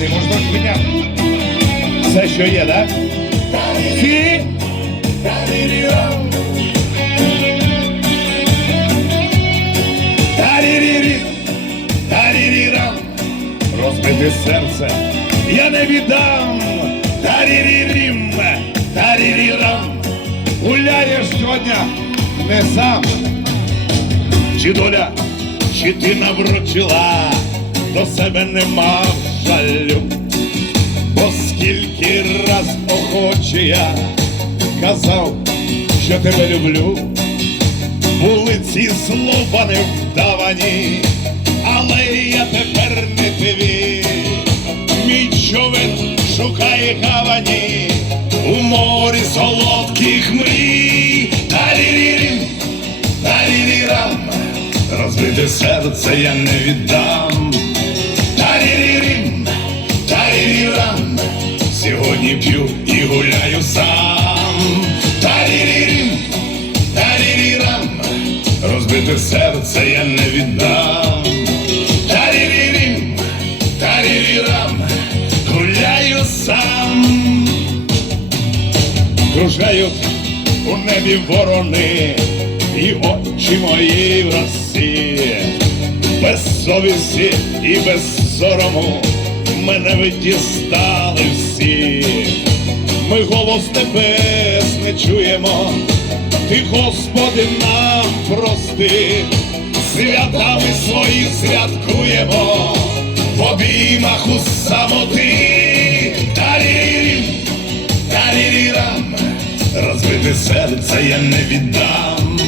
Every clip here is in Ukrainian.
не можна зупиняти. Все, що є, так? Фі. Розбите серце, я не віддам. Тарірірім, тарірірам, гуляєш щодня не сам. Чи доля, чи ти наврочила, до себе нема жалю, бо скільки раз охоче я казав, що тебе люблю. Були ці слова невдавані, але я тепер не тобі. Мій човен шукає гавані у морі солодких мрій. Тарірірім, тарірірам, розбите серце я не віддам. П'ю і гуляю сам. Тарірірім, тарірірам, розбите серце я не віддам. Тарірірім, тарірірам, гуляю сам. Кружають у небі ворони, і очі мої в росі, без совісті і без сорому мене ви дістали всі. Ми голос небес не чуємо, ти, Господи, нам прости, святами свої святкуємо, в обіймах у самоти. Тарірім, тарірірам, розбите серце я не віддам.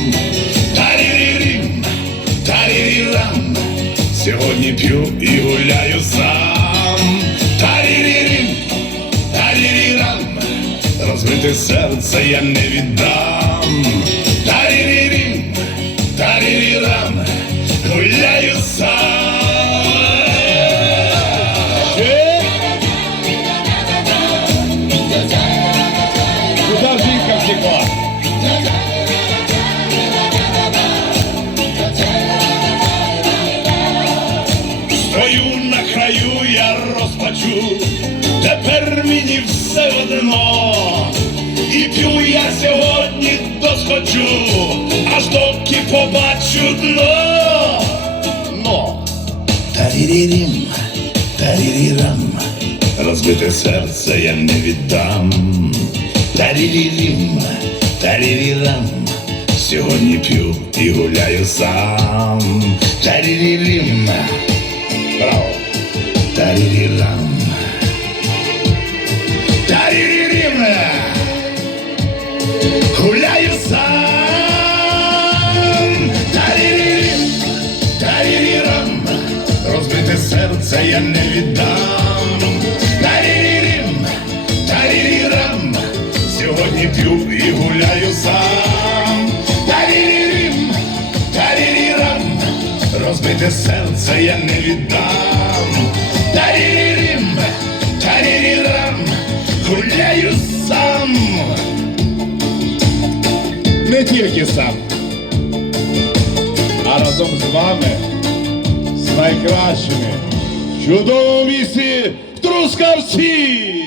Тарірірім, тарірірам, сьогодні п'ю і розбите серце я не віддам. Тарірірім, тарірірам, гуляю сам. Стою на краю, я розпачу, тепер мені все одно. І п'ю я сьогодні досхочу, аж доки побачу дно. Но. Тарірірім, тарірірам, розбите серце я не віддам. Тарірірім, тарірірам, сьогодні п'ю і гуляю сам. Тарірірім. Браво. Серце я не віддам. Тарірірім. Тарірірам. Сьогодні п'ю і гуляю сам. Тарірірім. Тарірірам. Розбите серце я не віддам. Тарірірім. Тарірірам. Гуляю сам. Не тільки сам, а разом з вами, з найкращими чудовому місці в Трускавці.